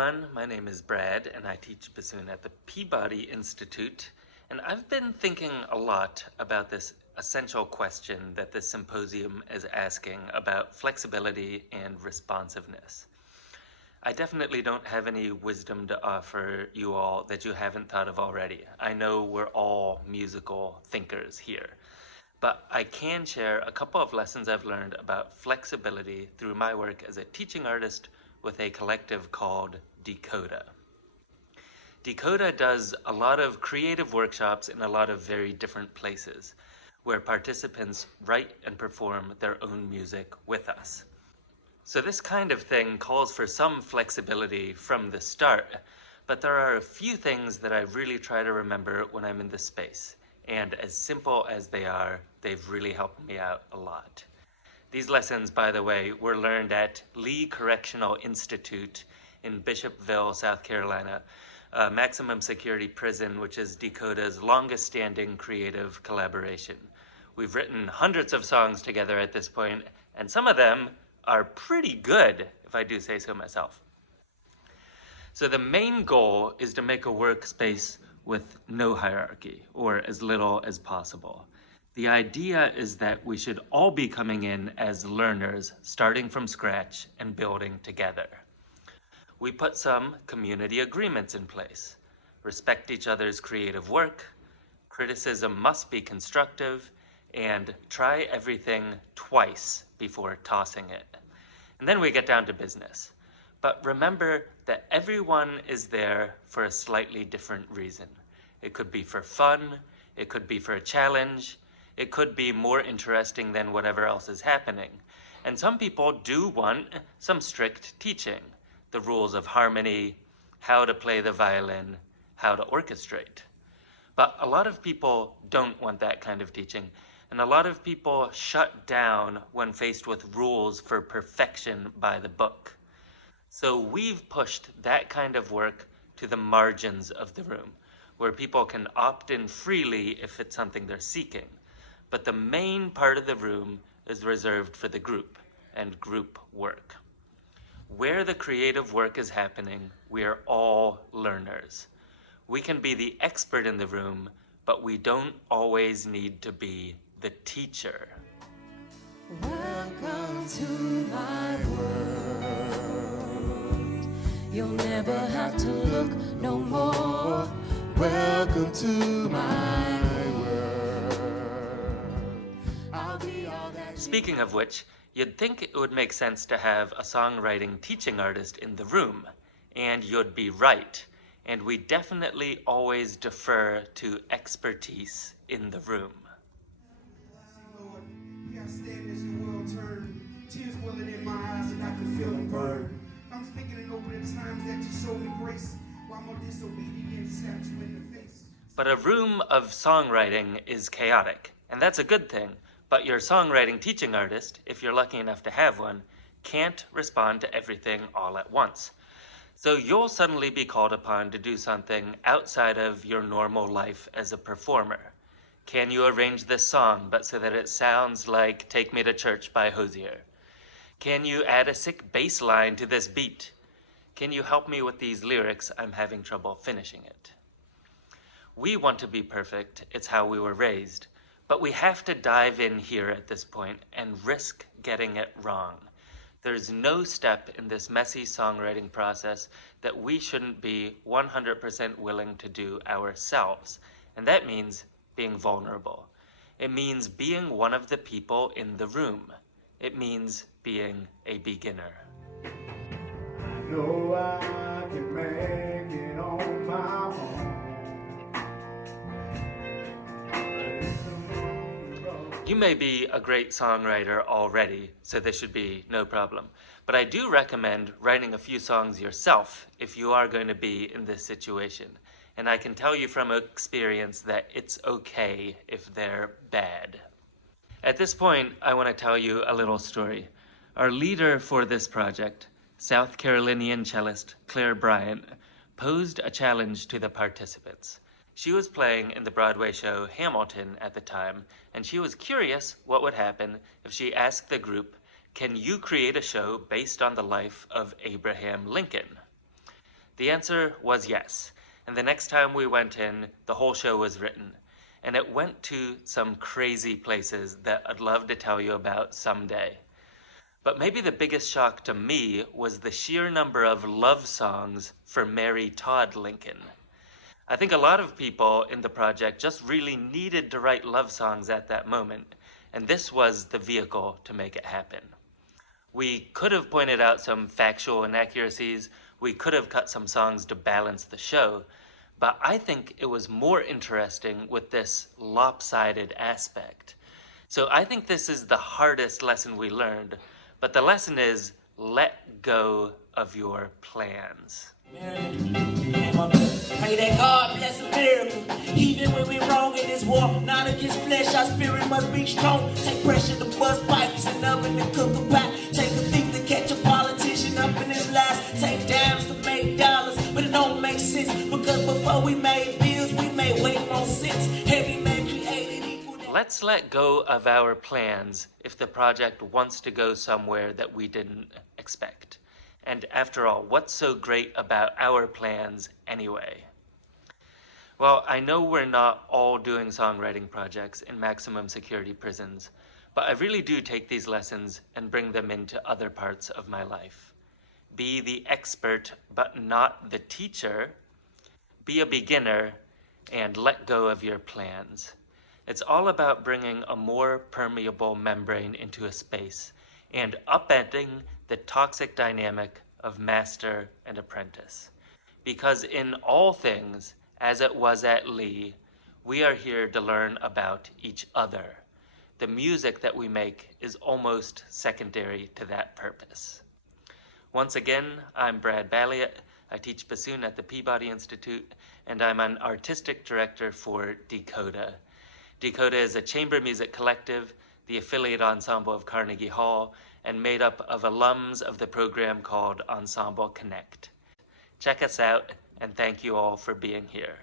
everyone, my name is Brad and I teach bassoon at the Peabody Institute, and I've been thinking a lot about this essential question that this symposium is asking about flexibility and responsiveness. I definitely don't have any wisdom to offer you all that you haven't thought of already. I know we're all musical thinkers here, but I can share a couple of lessons I've learned about flexibility through my work as a teaching artist with a collective called Decoda. Decoda does a lot of creative workshops in a lot of very different places where participants write and perform their own music with us. So this kind of thing calls for some flexibility from the start, but there are a few things that I really try to remember when I'm in this space, and as simple as they are, they've really helped me out a lot. These lessons, by the way, were learned at Lee Correctional Institute in Bishopville, South Carolina, a maximum security prison, which is Decoda's longest standing creative collaboration. We've written hundreds of songs together at this point, and some of them are pretty good, if I do say so myself. So the main goal is to make a workspace with no hierarchy, or as little as possible. The idea is that we should all be coming in as learners, starting from scratch and building together. We put some community agreements in place. Respect each other's creative work, criticism must be constructive, and try everything twice before tossing it. And then we get down to business. But remember that everyone is there for a slightly different reason. It could be for fun, it could be for a challenge, it could be more interesting than whatever else is happening. And some people do want some strict teaching, the rules of harmony, how to play the violin, how to orchestrate. But a lot of people don't want that kind of teaching, and a lot of people shut down when faced with rules for perfection by the book. So we've pushed that kind of work to the margins of the room, where people can opt in freely if it's something they're seeking. But the main part of the room is reserved for the group and group work. Where the creative work is happening, we are all learners. We can be the expert in the room, but we don't always need to be the teacher. Welcome to my world. You'll never have to look no more. Welcome to my Speaking of which, you'd think it would make sense to have a songwriting teaching artist in the room, and you'd be right, and we definitely always defer to expertise in the room. Lord, we gotta stand as the world turn, tears welling in my eyes and I can feel them burn. I'm thinking it over the times that you showed me grace, while my disobedience slapped you in the face. But a room of songwriting is chaotic, and that's a good thing. But your songwriting teaching artist, if you're lucky enough to have one, can't respond to everything all at once. So you'll suddenly be called upon to do something outside of your normal life as a performer. Can you arrange this song, but so that it sounds like Take Me to Church by Hozier? Can you add a sick bass line to this beat? Can you help me with these lyrics? I'm having trouble finishing it. We want to be perfect. It's how we were raised. But we have to dive in here at this point and risk getting it wrong. There's no step in this messy songwriting process that we shouldn't be 100% willing to do ourselves. And that means being vulnerable. It means being one of the people in the room. It means being a beginner. I know I can make it on my own. You may be a great songwriter already, so this should be no problem. But I do recommend writing a few songs yourself if you are going to be in this situation. And I can tell you from experience that it's okay if they're bad. At this point, I want to tell you a little story. Our leader for this project, South Carolinian cellist Claire Bryant, posed a challenge to the participants. She was playing in the Broadway show Hamilton at the time, and she was curious what would happen if she asked the group, "Can you create a show based on the life of Abraham Lincoln?" The answer was yes, and the next time we went in, the whole show was written. And it went to some crazy places that I'd love to tell you about someday. But maybe the biggest shock to me was the sheer number of love songs for Mary Todd Lincoln. I think a lot of people in the project just really needed to write love songs at that moment, and this was the vehicle to make it happen. We could have pointed out some factual inaccuracies, we could have cut some songs to balance the show, but I think it was more interesting with this lopsided aspect. So I think this is the hardest lesson we learned, but the lesson is let go of your plans. Pray that God bless America. Even when we're wrong in this war, not against flesh, our spirit must be strong. Take pressure to bust pipes and oven to cook a pot. Take a thief to catch a politician up in his lies. Take dimes to make dollars, but it don't make sense. Because before we made bills, we made way more sense. Heavy man created equal. Let's let go of our plans if the project wants to go somewhere that we didn't expect. And after all, what's so great about our plans anyway? Well, I know we're not all doing songwriting projects in maximum security prisons, but I really do take these lessons and bring them into other parts of my life. Be the expert, but not the teacher. Be a beginner, and let go of your plans. It's all about bringing a more permeable membrane into a space and upending the toxic dynamic of master and apprentice. Because in all things, as it was at Lee, we are here to learn about each other. The music that we make is almost secondary to that purpose. Once again, I'm Brad Balliett. I teach bassoon at the Peabody Institute, and I'm an artistic director for Decoda. Decoda is a chamber music collective, the affiliate ensemble of Carnegie Hall, and made up of alums of the program called Ensemble Connect. Check us out, and thank you all for being here.